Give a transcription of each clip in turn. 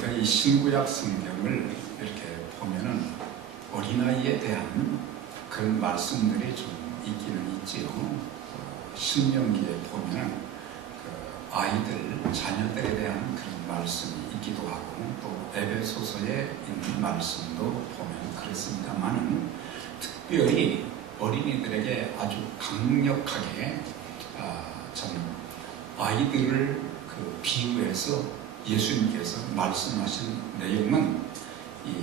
우리가 이 신구약 성경을 이렇게 보면은 어린아이에 대한 그런 말씀들이 좀 있기는 있지요. 신명기에 보면은 아이들, 자녀들에 대한 그런 말씀이 있기도 하고, 또 에베소서에 있는 말씀도 보면 그렇습니다만은 특별히 어린이들에게 아주 강력하게 저는 아이들을 비유해서 예수님께서 말씀하신 내용은 이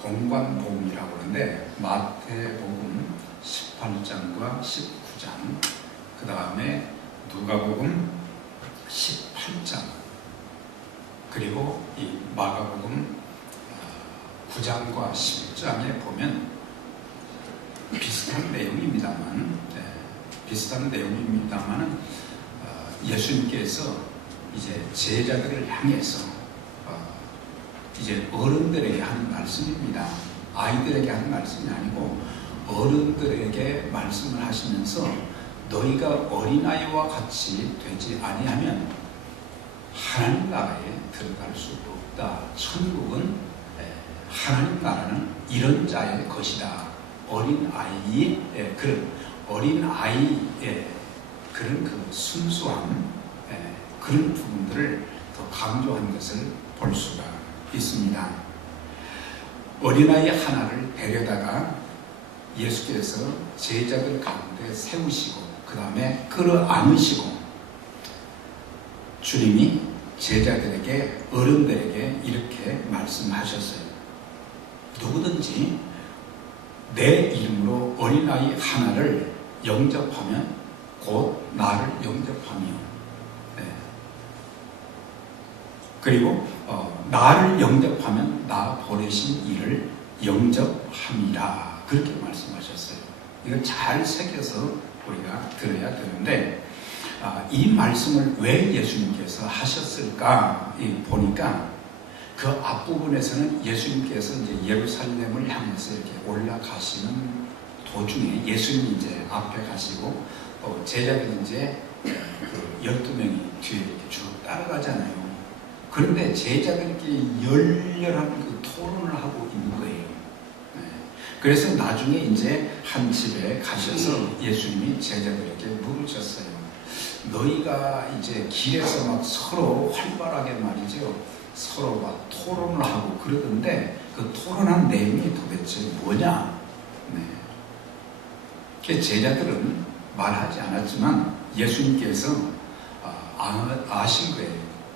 공관복음이라고 하는데, 마태복음 18장과 19장, 그 다음에 누가복음 18장, 그리고 이 마가복음 9장과 10장에 보면 비슷한 내용입니다만, 예수님께서 이제 제자들을 향해서 이제 어른들에게 하는 말씀입니다. 아이들에게 하는 말씀이 아니고 어른들에게 말씀을 하시면서, 너희가 어린아이와 같이 되지 아니하면 하나님 나라에 들어갈 수 없다. 천국은 하나님 나라는 이런 자의 것이다. 어린아이의 그런 그 순수함, 그런 부분들을 더 강조한 것을 볼 수가 있습니다. 어린아이 하나를 데려다가 예수께서 제자들 가운데 세우시고, 그 다음에 끌어안으시고, 주님이 제자들에게, 어른들에게 이렇게 말씀하셨어요. 누구든지 내 이름으로 어린아이 하나를 영접하면 곧 나를 영접하며, 그리고 나를 영접하면 나 보내신 이를 영접함이라, 그렇게 말씀하셨어요. 이걸 잘 새겨서 우리가 들어야 되는데, 이 말씀을 왜 예수님께서 하셨을까 보니까, 그 앞부분에서는 예수님께서 이제 예루살렘을 향해서 이렇게 올라가시는 도중에 예수님이 이제 앞에 가시고, 제자들이 이제 12명이 뒤에 이렇게 쭉 따라가잖아요. 그런데 제자들끼리 열렬한 그 토론을 하고 있는 거예요. 그래서 나중에 이제 한 집에 가셔서 예수님이 제자들에게 물으셨어요. 너희가 이제 길에서 막 서로 활발하게 말이죠, 서로 막 토론을 하고 그러던데, 그 토론한 내용이 도대체 뭐냐? 제자들은 말하지 않았지만 예수님께서 아신 거예요.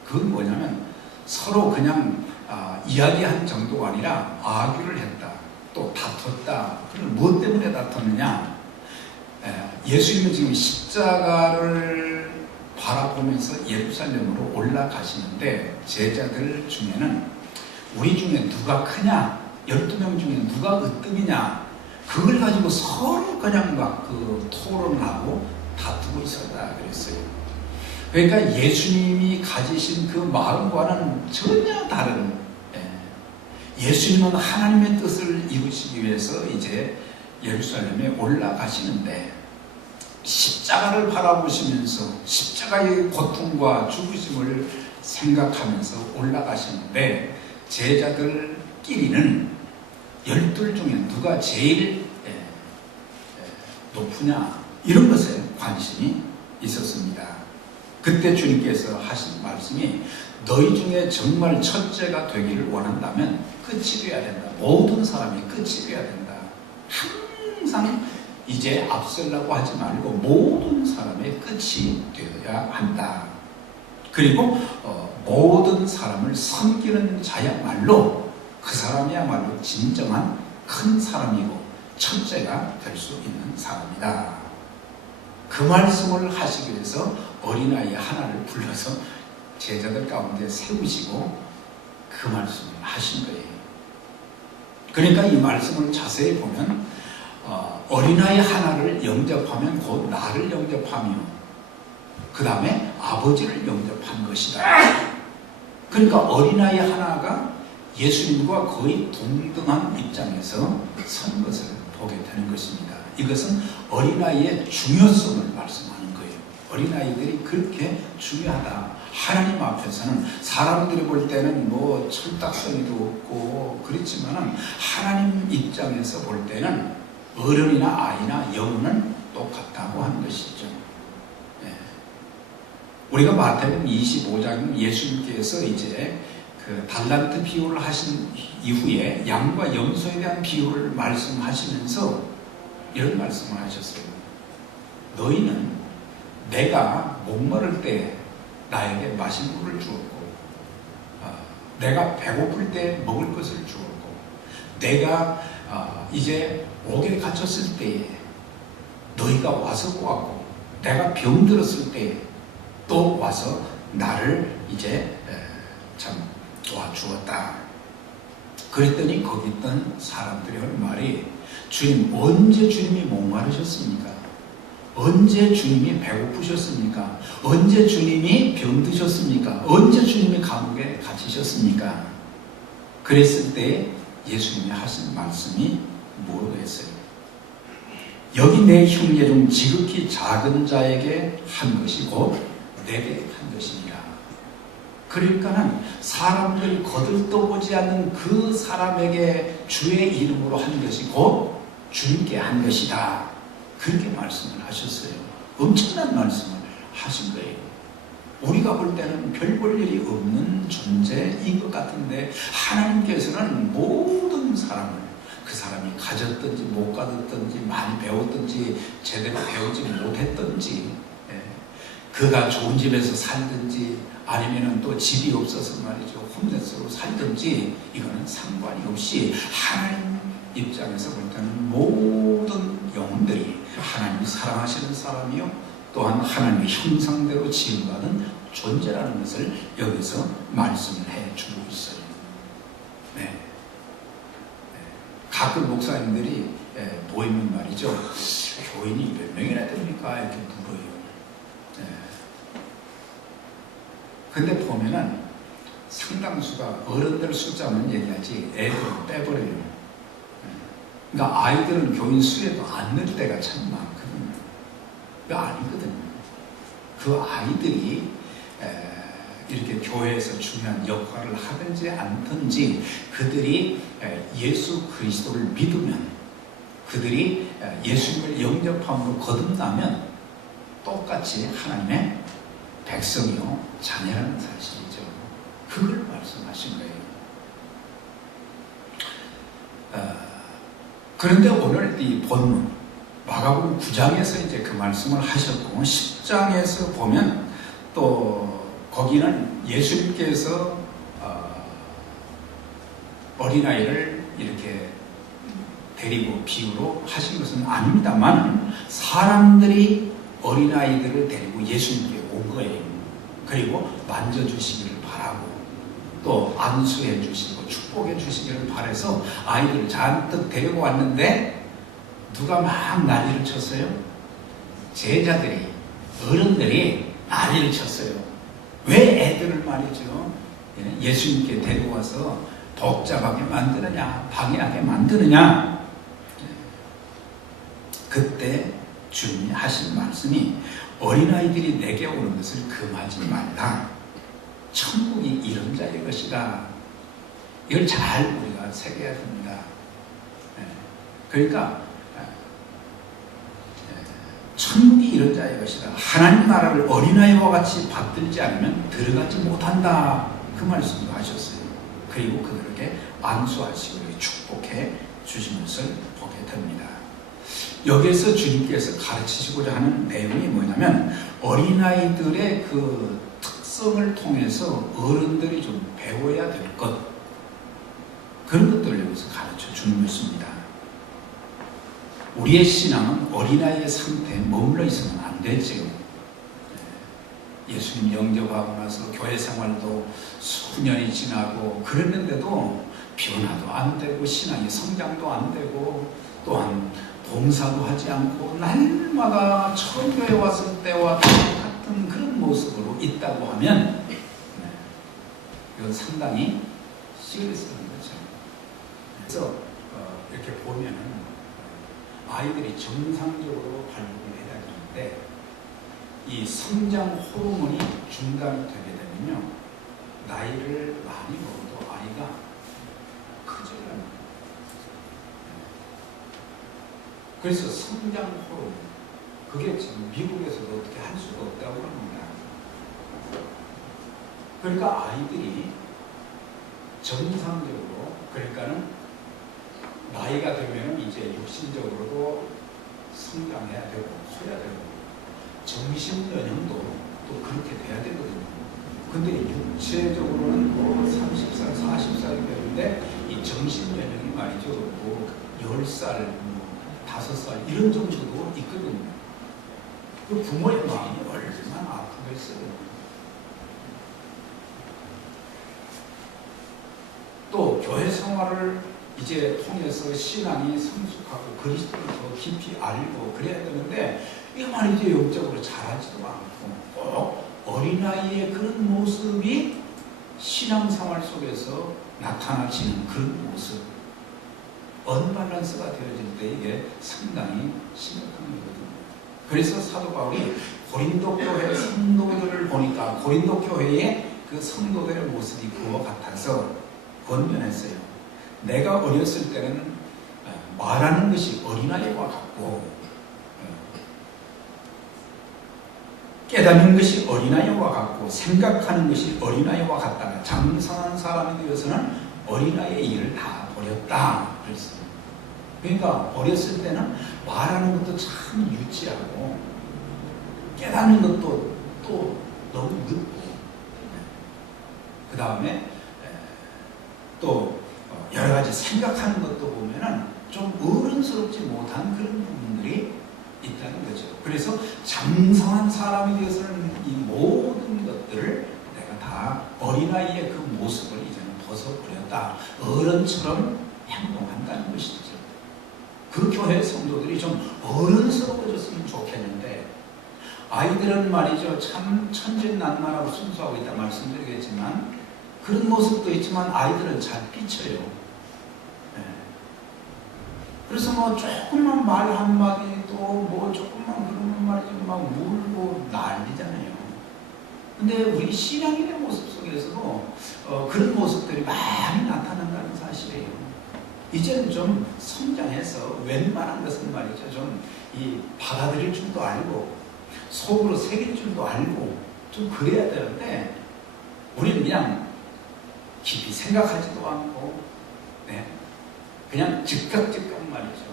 그건 뭐냐면, 서로 그냥 이야기한 정도가 아니라 아규를 했다, 또 다퉜다. 그럼 무엇 때문에 다퉜느냐? 예수님은 지금 십자가를 바라보면서 예루살렘으로 올라가시는데, 제자들 중에는 우리 중에 누가 크냐, 12명 중에 누가 으뜸이냐, 그걸 가지고 서로 그냥 막 토론을 하고 다투고 있었다 그랬어요. 그러니까 예수님이 가지신 그 마음과는 전혀 다른, 예수님은 하나님의 뜻을 이루시기 위해서 이제 예루살렘에 올라가시는데, 십자가를 바라보시면서 십자가의 고통과 죽으심을 생각하면서 올라가시는데, 제자들끼리는 12 중에 누가 제일 높으냐, 이런 것에 관심이 있었습니다. 그때 주님께서 하신 말씀이, 너희 중에 정말 첫째가 되기를 원한다면 끝이 되어야 된다. 모든 사람이 끝이 되어야 된다. 항상 이제 앞서려고 하지 말고 모든 사람의 끝이 되어야 한다. 그리고 모든 사람을 섬기는 자야말로 그 사람이야말로 진정한 큰 사람이고 첫째가 될 수 있는 사람이다. 그 말씀을 하시기 위해서 어린아이 하나를 불러서 제자들 가운데 세우시고 그 말씀을 하신 거예요. 그러니까 이 말씀을 자세히 보면, 어린아이 하나를 영접하면 곧 나를 영접하며, 그 다음에 아버지를 영접한 것이다. 그러니까 어린아이 하나가 예수님과 거의 동등한 입장에서 선 것을 보게 되는 것입니다. 이것은 어린아이의 중요성을 말씀하는 거예요. 어린아이들이 그렇게 중요하다. 하나님 앞에서는 사람들이 볼 때는 뭐 철딱서니도 없고 그렇지만은 하나님 입장에서 볼 때는 어른이나 아이나 영혼은 똑같다고 하는 것이죠. 예. 우리가 마태복음 25장 예수님께서 이제 그 달란트 비유를 하신 이후에 양과 염소에 대한 비유를 말씀하시면서 이런 말씀을 하셨어요. 너희는 내가 목마를 때 나에게 마실 물을 주었고, 내가 배고플 때 먹을 것을 주었고, 내가 이제 옥에 갇혔을 때에 너희가 와서 보았고, 내가 병들었을 때 또 와서 나를 이제 참 도와주었다. 그랬더니 거기 있던 사람들이 하는 말이, 주님, 언제 주님이 목마르셨습니까? 언제 주님이 배고프셨습니까? 언제 주님이 병드셨습니까? 언제 주님이 감옥에 갇히셨습니까? 그랬을 때 예수님이 하신 말씀이 뭐였어요? 여기 내 형제 중 지극히 작은 자에게 한 것이 곧 내게 한 것이니라. 그러니까는 사람들이 거들떠보지 않는 그 사람에게 주의 이름으로 한 것이 곧 주님께 한 것이다. 그렇게 말씀을 하셨어요. 엄청난 말씀을 하신 거예요. 우리가 볼 때는 별 볼 일이 없는 존재인 것 같은데 하나님께서는 모든 사람을, 그 사람이 가졌든지 못 가졌든지 많이 배웠든지 제대로 배우지 못했든지, 그가 좋은 집에서 살든지 아니면 또 집이 없어서 말이죠 홈레스로 살든지 이거는 상관이 없이 하나님 입장에서 볼 때는 모든 영혼들이 하나님이 사랑하시는 사람이요 또한 하나님의 형상대로 지음받은 존재라는 것을 여기서 말씀을 해주고 있어요. 네. 가끔 목사님들이 보이면 말이죠, 교인이 몇 명이나 됩니까? 이렇게 물어요. 근데 보면은 상당수가 어른들 숫자만 얘기하지 애들은 빼버려요. 그러니까 아이들은 교인 수에도 안 넣을 때가 참 많거든요. 그거 아니거든요. 그 아이들이 이렇게 교회에서 중요한 역할을 하든지 않든지 그들이 예수 그리스도를 믿으면, 그들이 예수님을 영접함으로 거듭나면 똑같이 하나님의 백성이요 자녀라는 사실이죠. 그걸 말씀하신 거예요. 그런데 오늘 이 본문 마가복음 9장에서 이제 그 말씀을 하셨고 10장에서 보면 또 거기는 예수님께서 어린아이를 이렇게 데리고 비유로 하신 것은 아닙니다만 사람들이 어린아이들을 데리고 예수님께 온 거예요. 그리고 만져주시기를 바라고 또 안수해 주시고 축복해 주시기를 바라서 아이들을 잔뜩 데리고 왔는데 누가 막 난리를 쳤어요? 제자들이, 어른들이 난리를 쳤어요. 왜 애들을 말이죠 예수님께 데리고 와서 복잡하게 만드느냐, 방해하게 만드느냐. 그때 주님이 하신 말씀이 어린아이들이 내게 오는 것을 금하지 말라. 천국이 이런 자의 것이다. 이걸 잘 우리가 새겨야 됩니다. 그러니까 천국이 이런 자의 것이다. 하나님 나라를 어린아이와 같이 받들지 않으면 들어가지 못한다. 그 말씀도 하셨어요. 그리고 그들에게 안수하시고 축복해 주신 것을 보게 됩니다. 여기에서 주님께서 가르치시고자 하는 내용이 뭐냐면 어린아이들의 그 특성을 통해서 어른들이 좀 배워야 될 것, 그런 것들을 여기서 가르쳐 주는 것입니다. 우리의 신앙은 어린아이의 상태에 머물러 있으면 안 되지요. 예수님 영접하고 나서 교회 생활도 수년이 지나고 그랬는데도 변화도 안 되고 신앙의 성장도 안 되고 또한 봉사도 하지 않고 날마다 처음 교회 왔을 때와 똑같은 그런 모습으로 있다고 하면 이건 상당히 시리어스한 거죠. 그래서 이렇게 보면은 아이들이 정상적으로 발육을 해야 되는데 이 성장 호르몬이 중단이 되게 되면요, 나이를 많이 먹어도 아이가 크지 않아요. 그래서 성장 호르몬, 그게 지금 미국에서도 어떻게 할 수가 없다고 합니다. 그러니까 아이들이 정상적으로, 그러니까는 나이가 되면 이제 육신적으로도 성장해야 되고 커야 되고 정신연령도 또 그렇게 돼야 되거든요. 근데 육체적으로는 뭐 30살, 40살이 되는데 이 정신연령이 말이죠, 뭐 10살, 뭐 5살 이런 정도도 있거든요. 그 부모의 마음이 얼마나 아프겠어요. 또 교회 생활을 이제 통해서 신앙이 성숙하고 그리스도를 더 깊이 알고 그래야 되는데, 이거 말이죠, 영적으로 잘하지도 않고 꼭 어린아이의 그런 모습이 신앙생활 속에서 나타나지는 그런 모습, 언밸런스가 되어질 때 이게 상당히 심각한 거거든요. 그래서 사도 바울이 고린도 교회 성도들을 보니까 고린도 교회의 그 성도들의 모습이 그와 같아서 권면했어요. 내가 어렸을 때는 말하는 것이 어린아이와 같고 깨닫는 것이 어린아이와 같고 생각하는 것이 어린아이와 같다가 장성한 사람이 되어서는 어린아이의 일을 다 버렸다 그랬어요. 그러니까 어렸을 때는 말하는 것도 참 유치하고 깨닫는 것도 또 너무 늦고, 그 다음에 또 여러 가지 생각하는 것도 보면은 좀 어른스럽지 못한 그런 부분들이 있다는 거죠. 그래서 장성한 사람이 되어서는 이 모든 것들을 내가 다 어린아이의 그 모습을 이제는 벗어버렸다. 어른처럼 행동한다는 것이죠. 그 교회 성도들이 좀 어른스러워졌으면 좋겠는데, 아이들은 말이죠, 참 천진난만하고 순수하고 있다 말씀드리겠지만 그런 모습도 있지만 아이들은 잘 삐쳐요. 네. 그래서 뭐 조금만 말 한마디 또 뭐 조금만 그러면 말이죠, 막 울고 난리잖아요. 근데 우리 신앙인의 모습 속에서도 그런 모습들이 많이 나타난다는 사실이에요. 이제는 좀 성장해서 웬만한 것은 말이죠, 좀 이 받아들일 줄도 알고 속으로 새길 줄도 알고 좀 그래야 되는데, 우리는 그냥 깊이 생각하지도 않고, 네, 그냥 즉각 말이죠,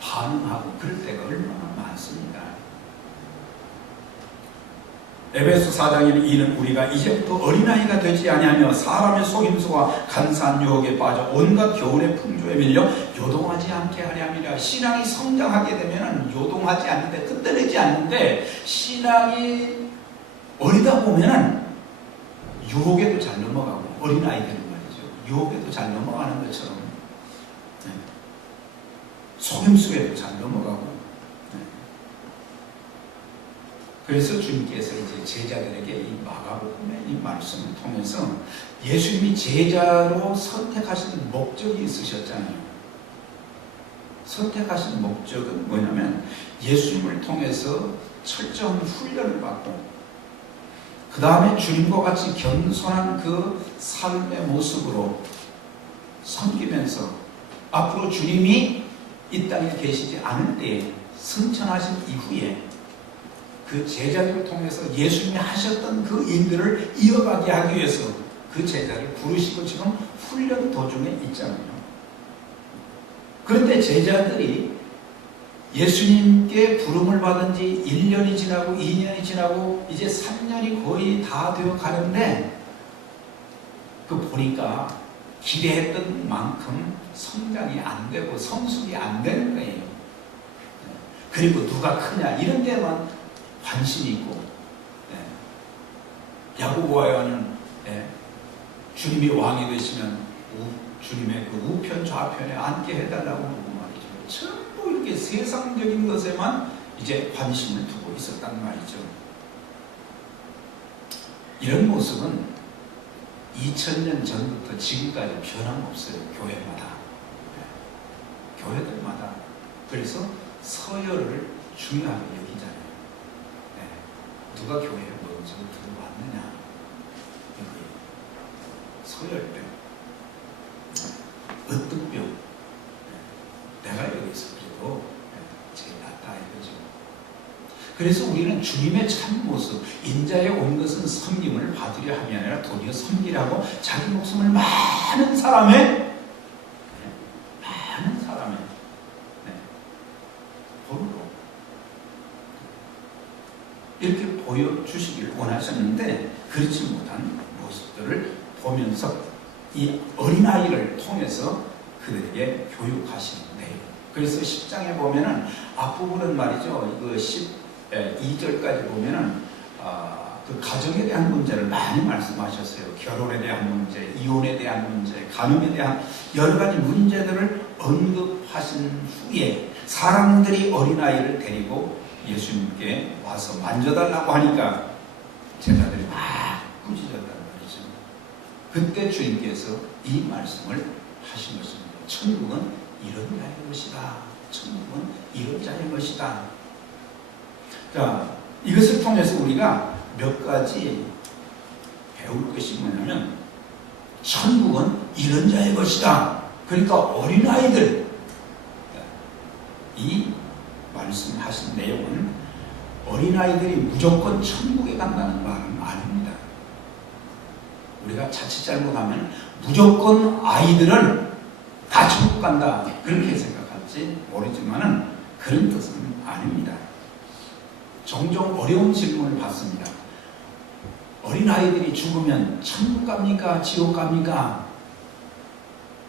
반응하고 그럴 때가 얼마나 많습니다. 에베소 4장에는 이는 우리가 이제부터 어린아이가 되지 아니하며 사람의 속임수와 간사한 유혹에 빠져 온갖 겨울의 풍조에 밀려 요동하지 않게 하려 함이라. 신앙이 성장하게 되면 요동하지 않는데, 끄떡이지 않는데, 신앙이 어리다 보면은 유혹에도 잘 넘어가고, 어린아이들은 말이죠, 유혹에도 잘 넘어가는 것처럼 속임수에도 잘 넘어가고. 그래서 주님께서 이제 제자들에게 이 마가복음의 이 말씀을 통해서 예수님이 제자로 선택하신 목적이 있으셨잖아요. 선택하신 목적은 뭐냐면 예수님을 통해서 철저한 훈련을 받고, 그 다음에 주님과 같이 겸손한 그 삶의 모습으로 섬기면서 앞으로 주님이 이 땅에 계시지 않을 때에 승천하신 이후에 그 제자들을 통해서 예수님이 하셨던 그 일들을 이어가게 하기 위해서 그 제자를 부르시고 지금 훈련 도중에 있잖아요. 그런데 제자들이 예수님께 부름을 받은 지 1년이 지나고 2년이 지나고 이제 3년이 거의 다 되어 가는데, 그 보니까 기대했던 만큼 성장이 안 되고 성숙이 안 되는 거예요. 그리고 누가 크냐 이런 데만 관심이 있고, 야고보와 요한은 주님이 왕이 되시면 주님의 그 우편 좌편에 앉게 해달라고 하고 말이죠. 전부 이렇게 세상적인 것에만 이제 관심을 두고 있었단 말이죠. 이런 모습은 2000년 전부터 지금까지 변함없어요. 교회마다. 교회들마다. 그래서 서열을 중요하게 여기잖아요. 누가 교회에 먼저 들어왔느냐? 여기 소열병, 어떤 내가 여기서 그래도 제일 낫다 이거죠. 그래서 우리는 주님의 참 모습, 인자에 온 것은 섬김을 받으려 함이 아니라 도리어 섬기라고 자기 목숨을 많은 사람의 보루로 이렇게 보여주시길 원하셨는데 그렇지 못한 모습들을 보면서 이 어린아이를 통해서 그들에게 교육하시는데, 그래서 10장에 보면은 앞부분은 말이죠, 이거 12절까지 보면은 그 가정에 대한 문제를 많이 말씀하셨어요. 결혼에 대한 문제, 이혼에 대한 문제, 간음에 대한 여러 가지 문제들을 언급하신 후에 사람들이 어린아이를 데리고 예수님께 와서 만져달라고 하니까 제자들이 막 꾸짖었단 말이죠. 그때 주님께서 이 말씀을 하신 것입니다. 천국은 이런 자의 것이다. 천국은 이런 자의 것이다. 자, 이것을 통해서 우리가 몇 가지 배울 것이 뭐냐면, 천국은 이런 자의 것이다. 그러니까 어린아이들, 이 말씀하신 내용은 어린아이들이 무조건 천국에 간다는 말은 아닙니다. 우리가 자칫 잘못하면 무조건 아이들은 다 천국 간다 그렇게 생각할지 모르지만은 그런 뜻은 아닙니다. 종종 어려운 질문을 받습니다. 어린아이들이 죽으면 천국 갑니까? 지옥 갑니까?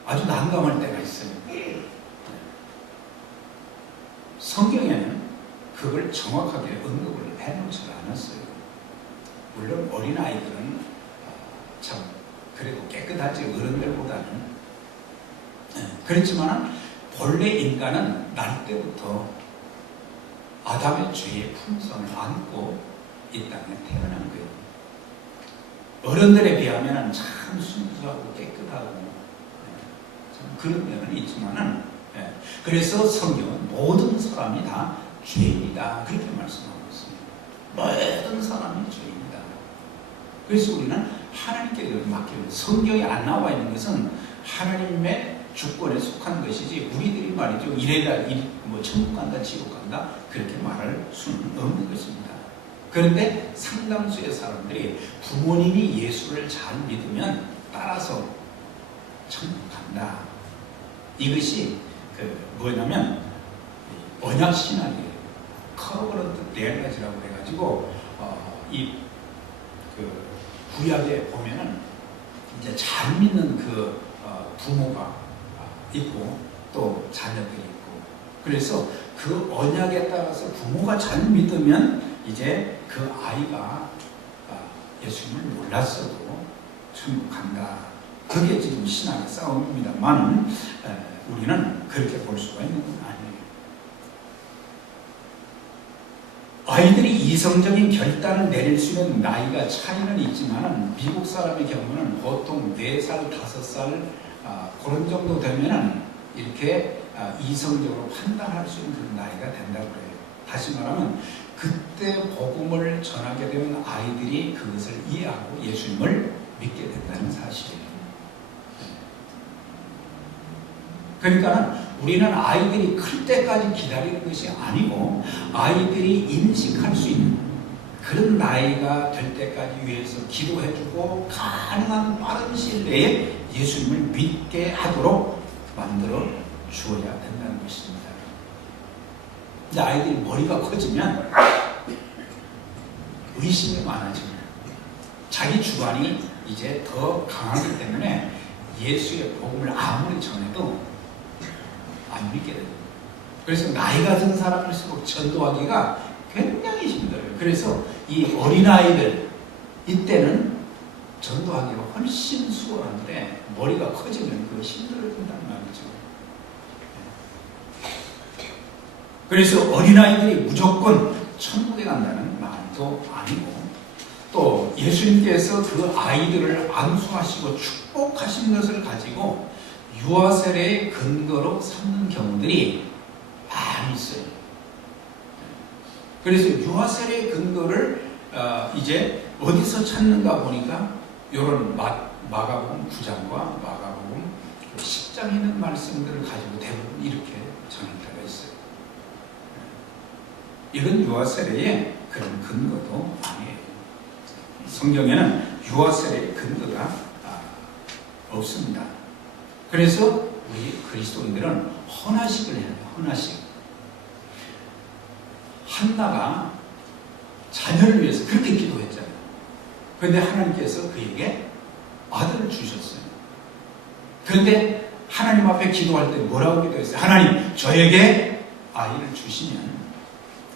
아주 난감할 때가 있어요. 성경에는 그걸 정확하게 언급을 해놓지 않았어요. 물론 어린아이들은 참 그래도 깨끗하지 어른들보다는. 그렇지만 본래 인간은 날 때부터 아담의 죄의 품성을 안고 이 땅에 태어난 거예요. 어른들에 비하면 참 순수하고 깨끗하고 참 그런 면은 있지만은, 그래서 성경은 모든 사람이 다 죄인이다 그렇게 말씀하고 있습니다. 모든 사람이 죄인이다. 그래서 우리는 하나님께 맡기는, 성경에 안 나와 있는 것은 하나님의 주권에 속한 것이지 우리들이 말이죠, 이래라 뭐 천국 간다 지옥 간다 그렇게 말할 수는 없는 것입니다. 그런데 상당수의 사람들이 부모님이 예수를 잘 믿으면 따라서 천국 간다. 이것이 뭐냐면 언약신학이에요. 커버런트 네 가지라고 해가지고 구약에 보면은 이제 잘 믿는 부모가 있고 또 자녀들이 있고, 그래서 그 언약에 따라서 부모가 잘 믿으면 이제 그 아이가 예수님을 몰랐어도 천국 간다. 그게 지금 신앙의 싸움입니다만 우리는 그렇게 볼 수가 있는 건 아니에요. 아이들이 이성적인 결단을 내릴 수 있는 나이가 차이는 있지만 미국 사람의 경우는 보통 4살, 5살 그런 정도 되면은 이렇게 이성적으로 판단할 수 있는 그런 나이가 된다고 해요. 다시 말하면 그때 복음을 전하게 되면 아이들이 그것을 이해하고 예수님을 믿게 된다는 사실이에요. 그러니까 우리는 아이들이 클 때까지 기다리는 것이 아니고 아이들이 인식할 수 있는 그런 나이가 될 때까지 위해서 기도해주고 가능한 빠른 시일 내에 예수님을 믿게 하도록 만들어 주어야 된다는 것입니다. 이제 아이들이 머리가 커지면 의심이 많아집니다. 자기 주관이 이제 더 강하기 때문에 예수의 복음을 아무리 전해도 안 믿게 됩니다. 그래서 나이가 든 사람일수록 전도하기가 굉장히 힘들어요. 그래서 이 어린아이들 이때는 전도하기가 훨씬 수월한데 머리가 커지면 그거 힘들어진단 말이죠. 그래서 어린아이들이 무조건 천국에 간다는 말도 아니고, 또 예수님께서 그 아이들을 안수하시고 축복하신 것을 가지고 유아세례의 근거로 삼는 경우들이 많이 있어요. 그래서 유아세례의 근거를 이제 어디서 찾는가 보니까 이런 마가복음 9장과 마가복음 10장에 있는 말씀들을 가지고 대부분 이렇게 전할 때가 있어요. 이건 유아 세례의 그런 근거도 아니에요. 성경에는 유아 세례의 근거가 없습니다. 그래서 우리 그리스도인들은 헌화식을 해야 돼요. 헌화식. 한나가 자녀를 위해서 그렇게 기도했잖아요. 그런데 하나님께서 그에게 아들을 주셨어요. 그런데 하나님 앞에 기도할 때 뭐라고 기도했어요? 하나님, 저에게 아이를 주시면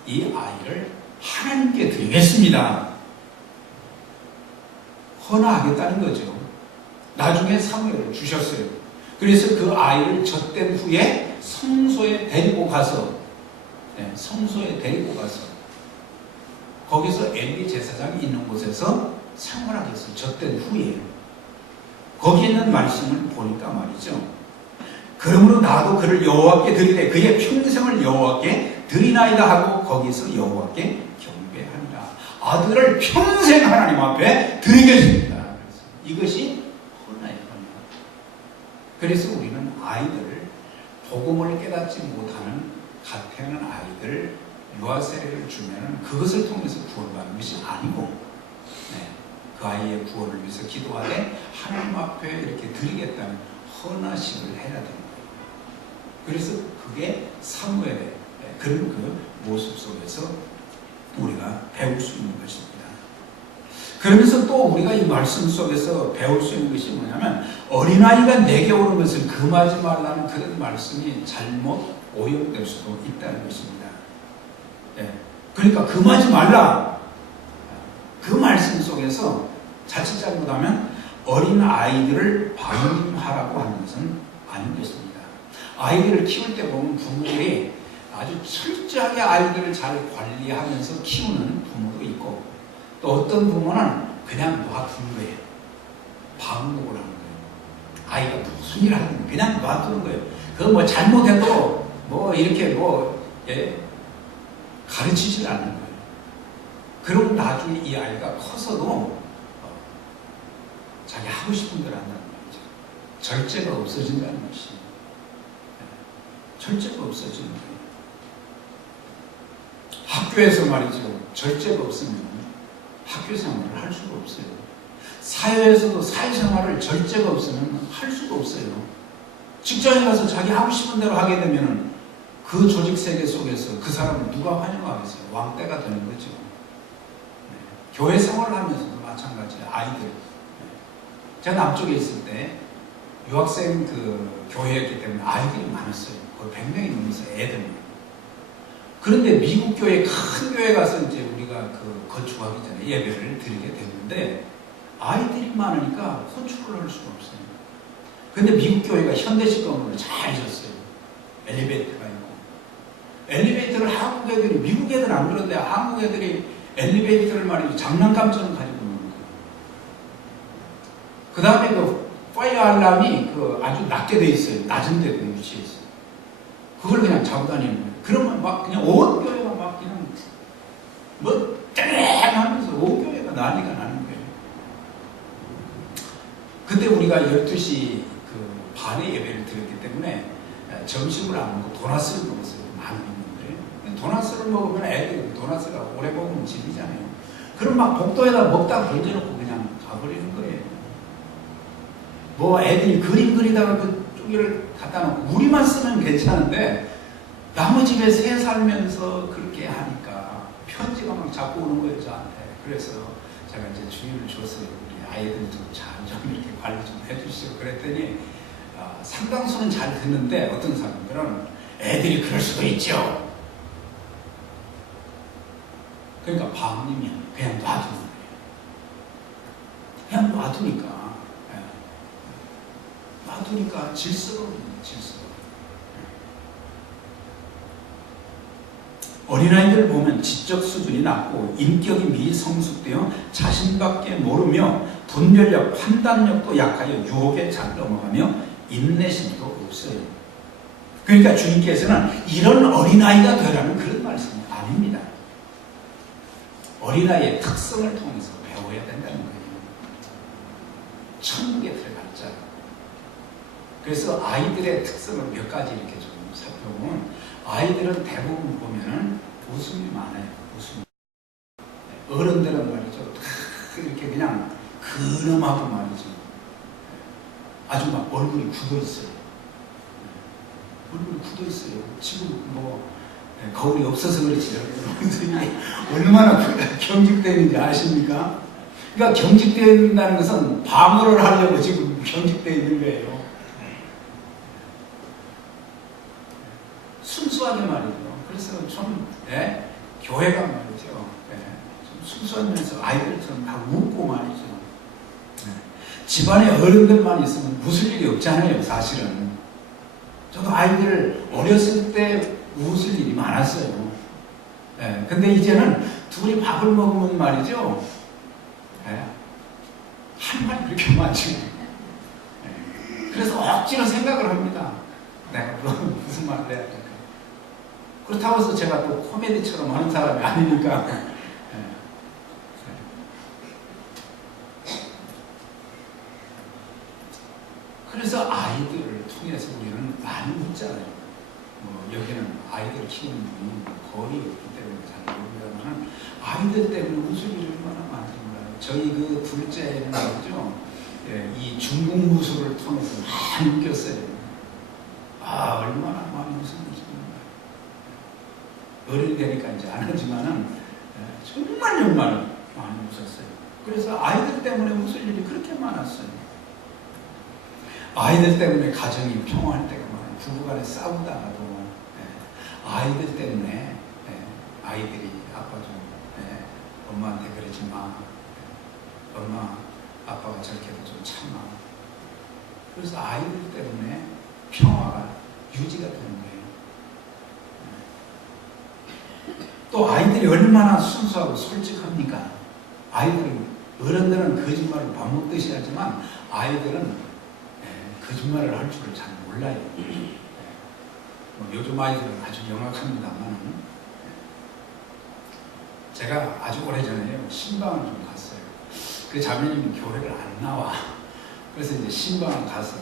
이 아이를 하나님께 드리겠습니다. 헌화하겠다는 거죠. 나중에 사무엘을 주셨어요. 그래서 그 아이를 젖된 후에 성소에 데리고 가서 거기서 엘리 제사장이 있는 곳에서 생활하겠어요. 젖된 후에. 거기에 있는 말씀을 보니까 말이죠. 그러므로 나도 그를 여호와께 드리되 그의 평생을 여호와께 드리나이다 하고 거기서 여호와께 경배하니라. 아들을 평생 하나님 앞에 드리겠습니다. 이것이 헌화예요. 그래서 우리는 아이들을 복음을 깨닫지 못하는 갓 태어난 아이들 유아 세례를 주면 그것을 통해서 구원받는 것이 아니고 그 아이의 구원을 위해서 기도하되 하나님 앞에 이렇게 드리겠다는 헌화식을 해야 되는 거예요. 그래서 그게 사무엘의 그런 그 모습 속에서 우리가 배울 수 있는 것입니다. 그러면서 또 우리가 이 말씀 속에서 배울 수 있는 것이 뭐냐면 어린아이가 내게 오는 것을 금하지 말라는 그런 말씀이 잘못 오용될 수도 있다는 것입니다. 그러니까 금하지 말라. 그 말씀 속에서 자칫 잘못하면 어린 아이들을 방임하라고 하는 것은 아닌 것입니다. 아이들을 키울 때 보면 부모들이 아주 철저하게 아이들을 잘 관리하면서 키우는 부모도 있고 또 어떤 부모는 그냥 놔두는 거예요. 방목을 하는 거예요. 아이가 무슨 일을 하든 그냥 놔두는 거예요. 그거 뭐 잘못해도 뭐 이렇게 가르치질 않는 거예요. 그럼 나중에 이 아이가 커서도 자기 하고 싶은 대로 한다는 말이죠. 절제가 없어진다는 것이. 절제가 없어지는 거예요. 학교에서 말이죠. 절제가 없으면 학교 생활을 할 수가 없어요. 사회에서도 사회생활을 절제가 없으면 할 수가 없어요. 직장에 가서 자기 하고 싶은 대로 하게 되면 그 조직 세계 속에서 그 사람을 누가 환영하겠어요? 왕떼가 되는 거죠. 교회 생활을 하면서도 마찬가지예요. 아이들. 제가 남쪽에 있을 때 유학생 그 교회였기 때문에 아이들이 많았어요. 거의 100명이 넘어서 애들. 그런데 미국 교회, 큰 교회 가서 이제 우리가 그 거주하기 전에 예배를 드리게 됐는데 아이들이 많으니까 호출을 할 수가 없어요. 근데 미국 교회가 현대식 건물을 잘 지었어요. 엘리베이터가 있고. 엘리베이터를 한국 애들이, 미국 애들은 안 그런데 한국 애들이 엘리베이터를 말이죠. 장난감처럼 가지고 노는 거예요. 그 다음에 그 파이어 알람이 그 아주 낮게 돼 있어요. 낮은 데도 위치해 있어요. 그걸 그냥 잡고 다니는 거예요. 그러면 막 그냥 온 교회가 막 그냥 뭐 땡 하면서 온 교회가 난리가 나는 거예요. 그때 우리가 12시 그 반에 예배를 드렸기 때문에 점심을 안 먹고 도넛을 먹었어요. 많은 분들이. 도넛을 먹으면 애들이 도넛을 오래 먹으면 질리잖아요. 그럼 막 복도에다 먹다가 던져놓고 그냥 가버리는 거예요. 뭐 애들이 그림 그리다가 그 쪼기를 갖다 놓고 우리만 쓰면 괜찮은데 남의 집에 새 살면서 그렇게 하니까 편지가 막 자꾸 오는 거예요, 저한테. 그래서 제가 이제 주의를 줬어요. 우리 아이들 좀 잘 좀 이렇게 관리 좀 해주시고 그랬더니 상당수는 잘 듣는데 어떤 사람들은 애들이 그럴 수도 있죠. 그러니까 방임이면 그냥 놔두는 거예요. 그냥 놔두니까 질서로워집니다. 질서. 어린아이들 보면 지적 수준이 낮고 인격이 미성숙되어 자신밖에 모르며 분별력, 판단력도 약하여 유혹에 잘 넘어가며 인내심도 없어요. 그러니까 주님께서는 이런 어린아이가 되라는 그런 말씀이 아닙니다. 어린아이의 특성을 통해서 배워야 된다는 거예요. 천국에 들어갈 자. 그래서 아이들의 특성을 몇 가지 이렇게 좀 살펴보면, 아이들은 대부분 보면은 웃음이 많아요. 웃음이. 어른들은 말이죠, 다 이렇게 그냥 근엄하고 말이죠, 아주 막 얼굴이 굳어 있어요. 얼굴이 굳어 있어요. 지금 뭐 거울이 없어서 그렇지, 얼마나 경직되는지 아십니까? 그러니까 경직된다는 것은 방어를 하려고 지금 경직되어 있는 거예요. 순수하게 말이죠. 그래서 좀 교회가 말이죠, 좀 순수하면서 아이들처럼 다 웃고 말이죠. 집안에 어른들만 있으면 웃을 일이 없잖아요, 사실은. 저도 아이들 어렸을 때 웃을 일이 많았어요. 근데 이제는 둘이 밥을 먹으면 말이죠, 할 말이 그렇게 많죠. 그래서 억지로 생각을 합니다. 내가 무슨 말을 해야 될까. 그렇다고 해서 제가 또 코미디처럼 하는 사람이 아니니까. 그래서 아이들을 통해서 우리는 많이 웃잖아요. 여기는 아이들 키우는 분이 거의 없기 때문에 잘 모릅니다만, 아이들 때문에 웃을 일이 얼마나 많은지 몰라요. 저희 그 둘째는 말이죠, 이 중국 무술을 통해서 많이 웃겼어요. 얼마나 많이 웃었는지 몰라요. 어른이 되니까 이제 안 하지만은 정말 많이 웃었어요. 그래서 아이들 때문에 웃을 일이 그렇게 많았어요. 아이들 때문에 가정이 평화할 때가 많아요. 부부간에 싸우다가도 아이들 때문에 아이들이 아빠 좀 엄마한테 그러지 마, 엄마 아빠가 저렇게도 좀 참아. 그래서 아이들 때문에 평화가 유지가 되는 거예요. 또 아이들이 얼마나 순수하고 솔직합니까? 아이들은, 어른들은 거짓말을 밥 먹듯이 하지만 아이들은 거짓말을 할 줄을 잘 몰라요. 요즘 아이들은 아주 영악합니다만, 제가 아주 오래전에 신방을 좀 갔어요. 그 자매님이 교회를 안 나와. 그래서 이제 신방을 가서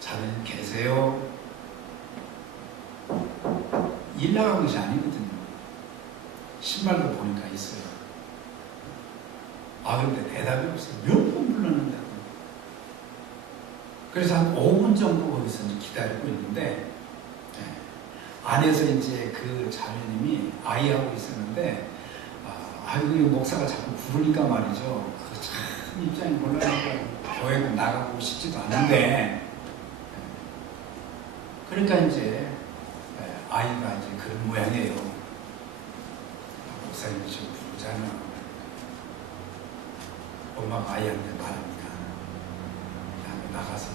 자매님 계세요? 일 나간 것이 아니거든요. 신발도 보니까 있어요. 근데 대답이 없어요. 몇 번 불렀는데. 그래서 한 5분 정도 거기서 이제 기다리고 있는데, 안에서 이제 그 자매님이 아이하고 있었는데, 목사가 자꾸 부르니까 말이죠. 참 입장이 곤란하고 교회는 나가고 싶지도 않은데, 그러니까 이제 아이가 이제 그런 모양이에요. 목사님이 지금 부르잖아. 엄마가 아이한테 말합니다. 나가서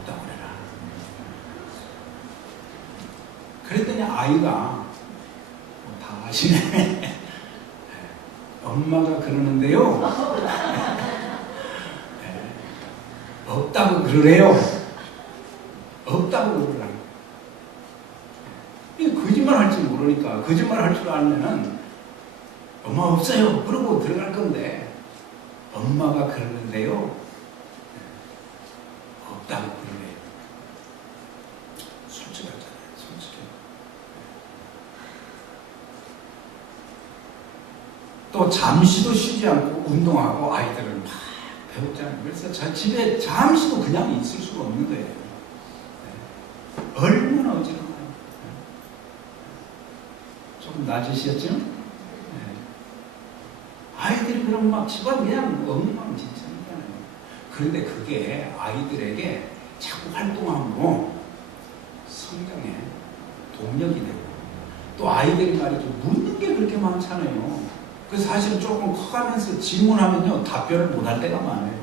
없다고 그래라. 그랬더니 아이가 다 아시네. 엄마가 그러는데요, 없다고 그러래요. 없다고 그러라. 거짓말 할 줄 모르니까, 거짓말 할 줄 알면은 엄마 없어요 그러고 들어갈 건데, 엄마가 그러는데요, 없다고 그러네. 솔직하잖아요, 솔직해. 또 잠시도 쉬지 않고 운동하고 아이들을 막 배웠잖아요. 그래서 저 집에 잠시도 그냥 있을 수가 없는 거예요. 얼마나 어지러워요. 조금 낮으셨죠? 아이들이 그럼 막 집안 그냥 엉망진창이잖아요. 그런데 그게 아이들에게 자꾸 활동함으로 성장에 동력이 되고, 또 아이들이 말이죠, 묻는 게 그렇게 많잖아요. 그래서 사실 조금 커가면서 질문하면요, 답변을 못할 때가 많아요.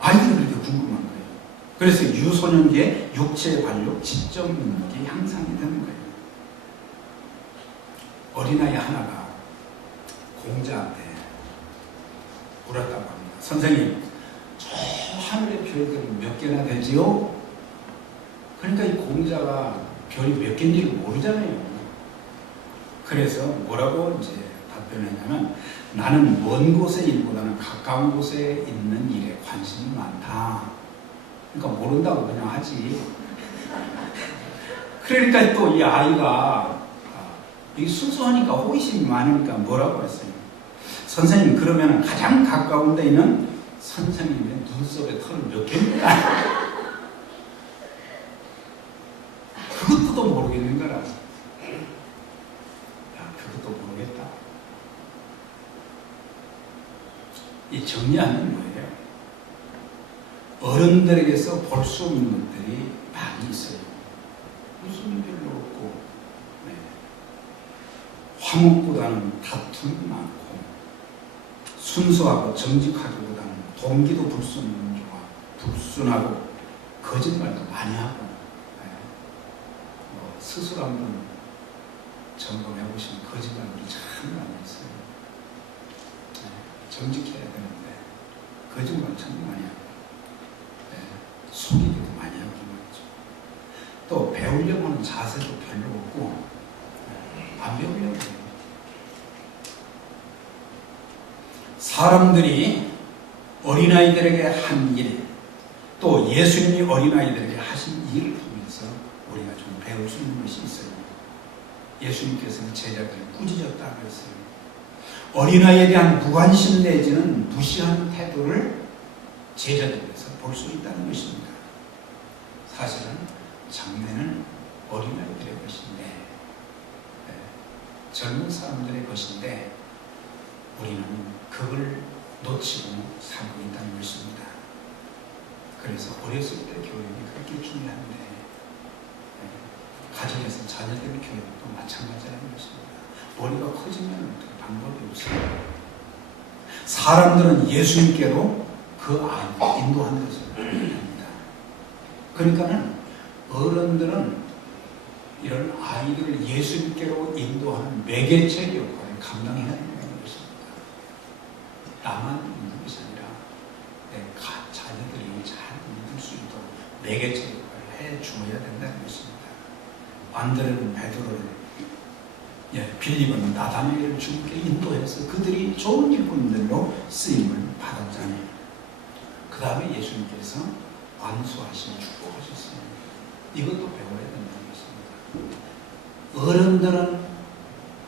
아이들은 그렇게 궁금한 거예요. 그래서 유소년기에 육체 발육, 지적 능력이 향상이 되는 거예요. 어린아이 하나가 공자한테 물었다고 합니다. 선생님, 저 하늘의 별들은 몇 개나 되지요? 그러니까 이 공자가 별이 몇 개인지를 모르잖아요. 그래서 뭐라고 이제 답변했냐면, 나는 먼 곳의 일보다는 가까운 곳에 있는 일에 관심이 많다. 그러니까 모른다고 그냥 하지. 그러니까 또 이 아이가 이 순수하니까 호기심이 많으니까 뭐라고 했어요? 선생님, 그러면 가장 가까운 데 있는 선생님의 눈썹에 털을 몇 개입니까? 그것도 또 모르겠는 거라. 야, 그것도 모르겠다. 이 정리하는 거예요. 어른들에게서 볼 수 없는 것들이 많이 있어요. 웃음이 별로 없고, 네. 화목보다는 다툼이 많고, 순수하고 정직하기보다는 동기도 불순하고 거짓말도 많이 하고, 네. 스스로 한번 점검해 보시면 거짓말이 참 많이 있어요. 네. 정직해야 되는데 거짓말 참 많이 하고, 네. 속이기도 많이 하고 말이죠. 또 배우려고 하는 자세도 별로 없고, 네. 안 배우려고 해요. 사람들이 어린아이들에게 한 일, 또 예수님이 어린아이들에게 하신 일을 통해서 우리가 좀 배울 수 있는 것이 있어요. 예수님께서는 제자들을 꾸짖었다고 했어요. 어린아이에 대한 무관심 내지는 무시하는 태도를 제자들에서 볼 수 있다는 것입니다. 사실은 장래는 어린아이들의 것인데, 네, 젊은 사람들의 것인데, 우리는 그걸 놓치고 살고 있다는 것입니다. 그래서 어렸을 때 교육이 그렇게 중요한데, 가정에서 자녀들 교육도 마찬가지라는 것입니다. 머리가 커지면 어떻게 방법이 없어요. 사람들은 예수님께로 그 아이를 인도하는 것을 합니다. 그러니까는 어른들은 이런 아이들을 예수님께로 인도하는 매개체 역할을 감당해야 된다는 것입니다. 나만 믿는 것이 아니라 내 자녀들이 잘 믿을 수 있도록 매개체 역할을 해 주어야 된다는 것입니다. 안드레는 베드로를, 빌립은 나다나엘을 주님께 인도해서 그들이 좋은 일꾼들로 쓰임을 받았잖아요. 그 다음에 예수님께서 안수하시고 축복하셨어요. 이것도 배워야 된다는 것입니다. 어른들은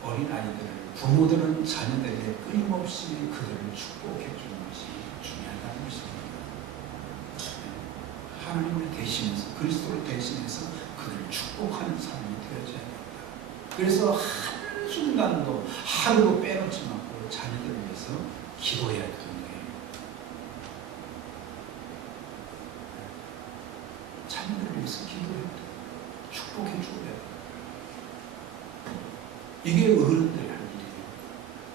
어린아이들을, 부모들은 자녀들에게 끊임없이 그들을 축복해 주는 것이 중요하다는 것입니다. 하나님을 대신해서, 그리스도를 대신해서 그들을 축복하는 사람이 되어져야 됩니다. 그래서 한순간도 하루도 빼놓지 않고 자녀들을 위해서 기도해야 되는 거예요. 자녀들을 위해서 기도해야 돼요. 축복해 줘야 돼요. 이게 어른들이 할 일이에요.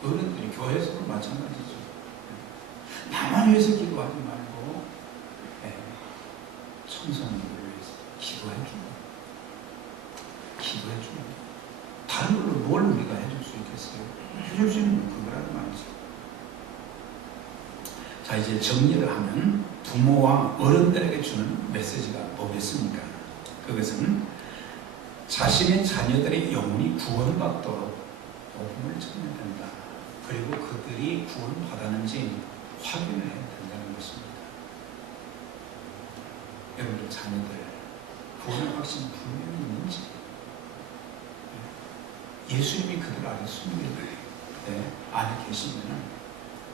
어른들이 교회에서도 마찬가지죠. 나만 위해서 기도하지 말고 청소년들을 위해서 기도해 주는 거예요. 기도해 주는 거예요. 다른 걸로 뭘 우리가 해줄 수 있겠어요? 해줄 수 있는 그거라는 말이죠. 자, 이제 정리를 하면 부모와 어른들에게 주는 메시지가 뭐겠습니까? 그것은 자신의 자녀들의 영혼이 구원받도록 복음을 전해야 된다. 그리고 그들이 구원받았는지 확인을 해야 된다는 것입니다. 여러분들 자녀들 구원의 확신이 분명히 있는지, 예수님이 그들 안에 숨길 안에 계시면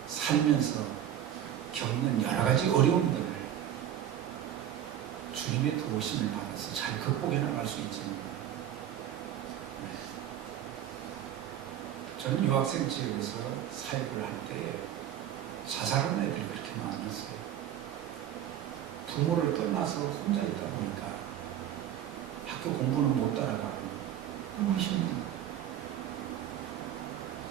살면서 겪는 여러 가지 어려움들을 주님의 도우심을 받아서 잘 극복해 나갈 수 있지만, 저는 유학생 지역에서 사역을 할 때 자살하는 애들이 그렇게 많았어요. 부모를 떠나서 혼자 있다 보니까 학교 공부는 못 따라가고 너무 힘들어요.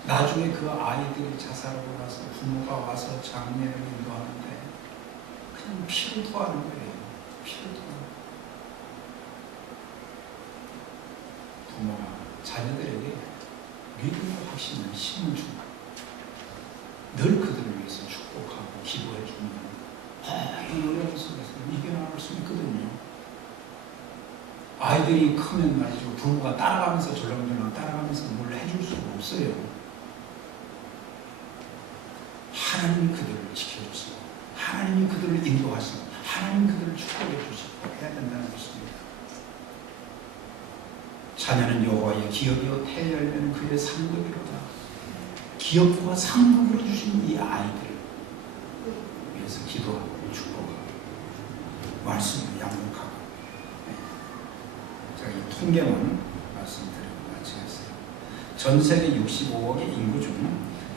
나중에 그 아이들이 자살하고 나서 부모가 와서 장례를 인도하는데 그냥 피를 토하는 거예요. 피를 토하는 거예요. 부모가 자녀들에게 믿음의 확신을 심어주고 늘 그들을 위해서 축복하고 기도해 주면 이 어려운 속에서 이겨나갈 수 있거든요. 아이들이 크면 말이죠. 부모가 따라가면서 졸랑졸랑 따라가면서 뭘 해줄 수가 없어요. 하나님이 그들을 지켜주시고 하나님이 그들을 인도하시고 하나님이 그들을 축복해 주시고 해야 된다는 것입니다. 자녀는 여호와의 기업이요 태의 열매는 그의 상급이로다. 기업과 상급으로 주신 이 아이들을 위해서 기도하고 축복하고 말씀을 양육하고, 제가 이 통계만 말씀드리고 마치겠어요. 전 세계 65억의 인구 중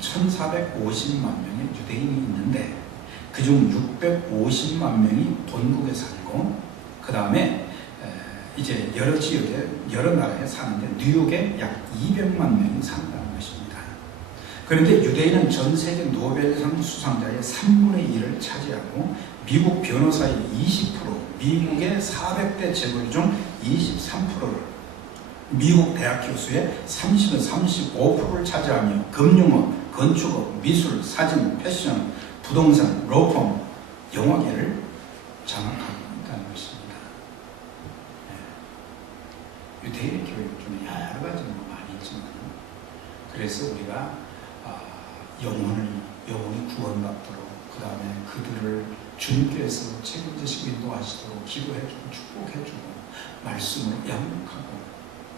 1450만 명의 유대인이 있는데 그중 650만 명이 본국에 살고, 그 다음에 이제 여러 지역에 여러 나라에 사는데 뉴욕에 약 200만 명이 산다는 것입니다. 그런데 유대인은 전 세계 노벨상 수상자의 3분의 1을 차지하고 미국 변호사의 20%, 미국의 400대 재벌 중 23%를, 미국 대학 교수의 35%를 차지하며 금융업, 건축업, 미술, 사진, 패션, 부동산, 로펌, 영화계를 장악하고 있다는 것입니다. 유대인의 교육 중에 여러 가지 많이 있지만, 그래서 우리가 영혼이 구원받도록, 그 다음에 그들을 주님께서 책임지시고 인도하시도록 기도해주고 축복해주고 말씀으로 양육하고,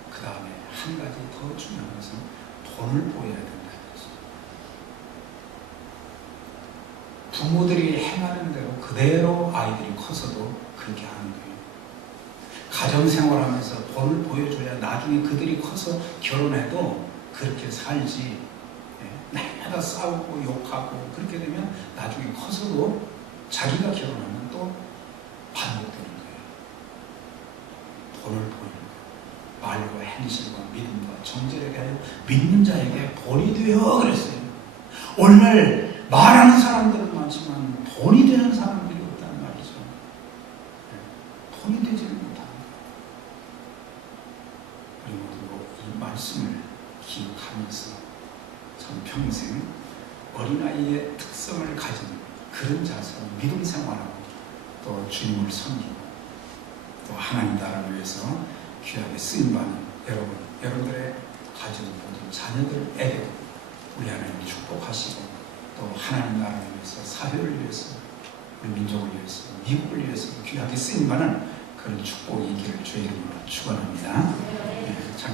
그 다음에 한 가지 더 중요한 것은 돈을 보여야 된다는 것입니다. 부모들이 행하는 대로 그대로 아이들이 커서도 그렇게 하는 거예요. 가정생활하면서 돈을 보여줘야 나중에 그들이 커서 결혼해도 그렇게 살지, 날마다 싸우고 욕하고 그렇게 되면 나중에 커서도 자기가 결혼하면 또 반복되는 거예요. 돈을 보이는 거예요. 말과 행실과 믿음과 정죄에 대하여 믿는 자에게 본이 되어 그랬어요. 오늘날 말하는 사람들은 많지만 본이 되는 사람들이 없다는 말이죠. 본이 되지를 못합니다. 우리 모두 이 말씀을 기억하면서 전 평생 어린아이의 특성을 가진 그런 자세로 믿음 생활하고 또 주님을 섬기고 또 하나님 나라를 위해서 귀하게 쓰임받는 여러분들의 가정 모든 자녀들에게도 우리 하나님을 축복하시고 또 하나님 나라를 위해서, 사회를 위해서, 우리 민족을 위해서, 미국을 위해서 귀하게 쓰임받는 그런 축복이 있기를 주의 이름으로 축원합니다.